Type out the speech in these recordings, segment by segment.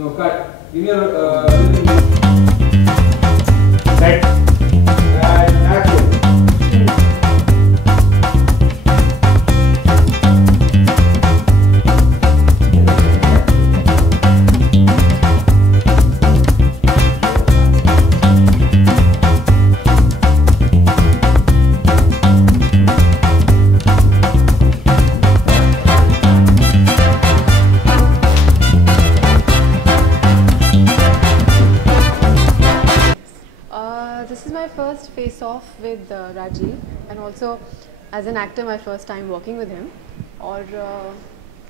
No, cut. Give me your set. And action. This is my first face-off with Rajiv, and also as an actor my first time working with him. और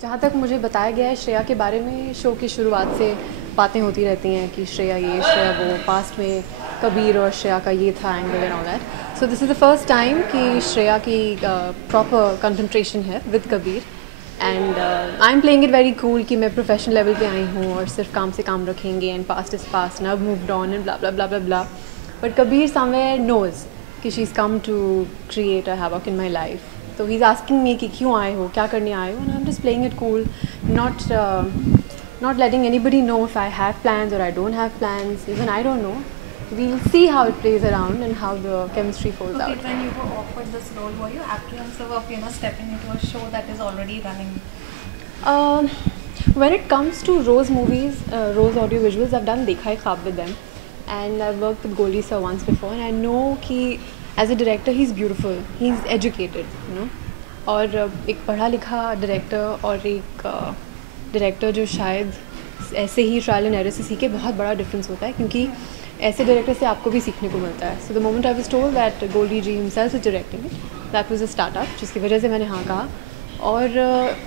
जहाँ तक मुझे बताया गया है श्रेया के बारे में, शो की शुरुआत से बातें होती रहती हैं कि श्रेया ये श्रेया वो, पास्ट में कबीर और श्रेया का ये था angle and all that. So this is the first time कि श्रेया की प्रॉपर कंसंट्रेशन है with Kabir. And I am playing it very cool कि मैं प्रोफेशनल लेवल पे आई हूँ और सिर्फ काम से काम रखेंगे and past is past, now moved on and blah blah blah blah blah. But Kabir somewhere knows कि she's come to create a havoc in my life. So he's asking me कि क्यों आए हो, क्या करने आए हो, and I'm just playing it cool, not letting anybody know if I have plans or I don't have plans. Even I don't know. We'll see how it plays around and how the chemistry folds out. When you were offered this role, were you apprehensive of stepping into a show that is already running? When it comes to Rose movies, Rose audio visuals, I've done Dekha Hai Khwaab with them. And I've worked with Goldie sir once before, and I know कि as a director he's beautiful, he's educated, you know. और एक पढ़ा लिखा director और एक director जो शायद ऐसे ही ट्रायल एंड एरर से सीखे, बहुत बड़ा डिफरेंस होता है. क्योंकि ऐसे डायरेक्टर से आपको भी सीखने को मिलता है. So the moment I was told that Goldie ji himself is directing it, that was a startup, जिसकी वजह से मैंने हाँ कहा. और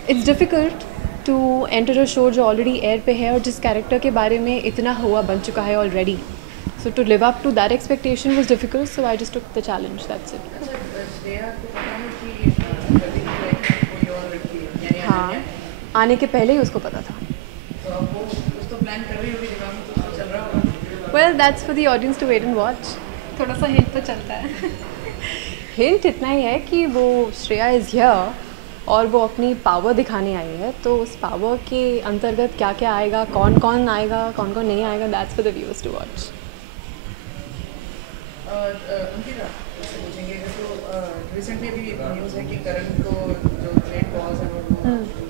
it's difficult to enter a show जो ऑलरेडी एयर पे है और जिस कैरेक्टर के बारे में इतना हुआ बन चुका है already. So to live up to that expectation was difficult, so I just took the challenge, that's it. हाँ, आने के पहले ही उसको पता था. Well, that's for the audience to wait and watch. थोड़ा सा हिंट तो चलता है. हिंट इतना ही है कि वो श्रेया इज़ हियर और वो अपनी पावर दिखाने आई है, तो उस पावर के अंतर्गत क्या क्या आएगा, कौन कौन आएगा, कौन कौन नहीं आएगा, that's for the viewers to watch. Ankita से पूछेंगे तो रिसेंटली अभी न्यूज़ है कि करण को जो ग्रेट कॉज है वो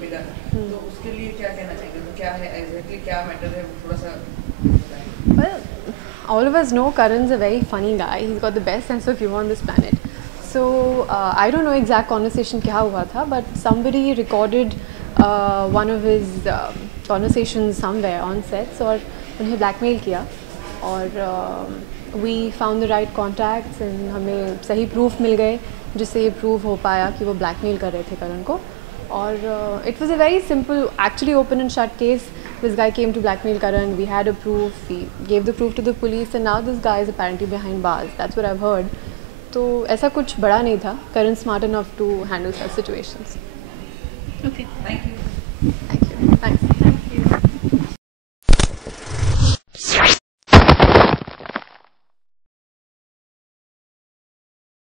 मिला, तो उसके लिए क्या कहना चाहिए, तो क्या है एग्जैक्टली क्या मैटर है, थोड़ा सा बताएं. Well, all of us know Karan's a very funny guy. He's got the best sense of humor on this planet. So I don't know exact conversation क्या हुआ था, but somebody recorded one of his conversations somewhere on sets और उन्हें blackmail किया और we found the right contacts and हमें सही proof मिल गए जिससे ये prove हो पाया कि वो blackmail कर रहे थे करण को. और it was a very simple, actually open and shut case. This guy came to blackmail Karan. We had a proof. We gave the proof to the police, and now this guy is apparently behind bars. That's what I've heard. तो ऐसा कुछ बड़ा नहीं था. Karan smart enough to handle such situations. Okay, Thank you. Thank you. Thanks.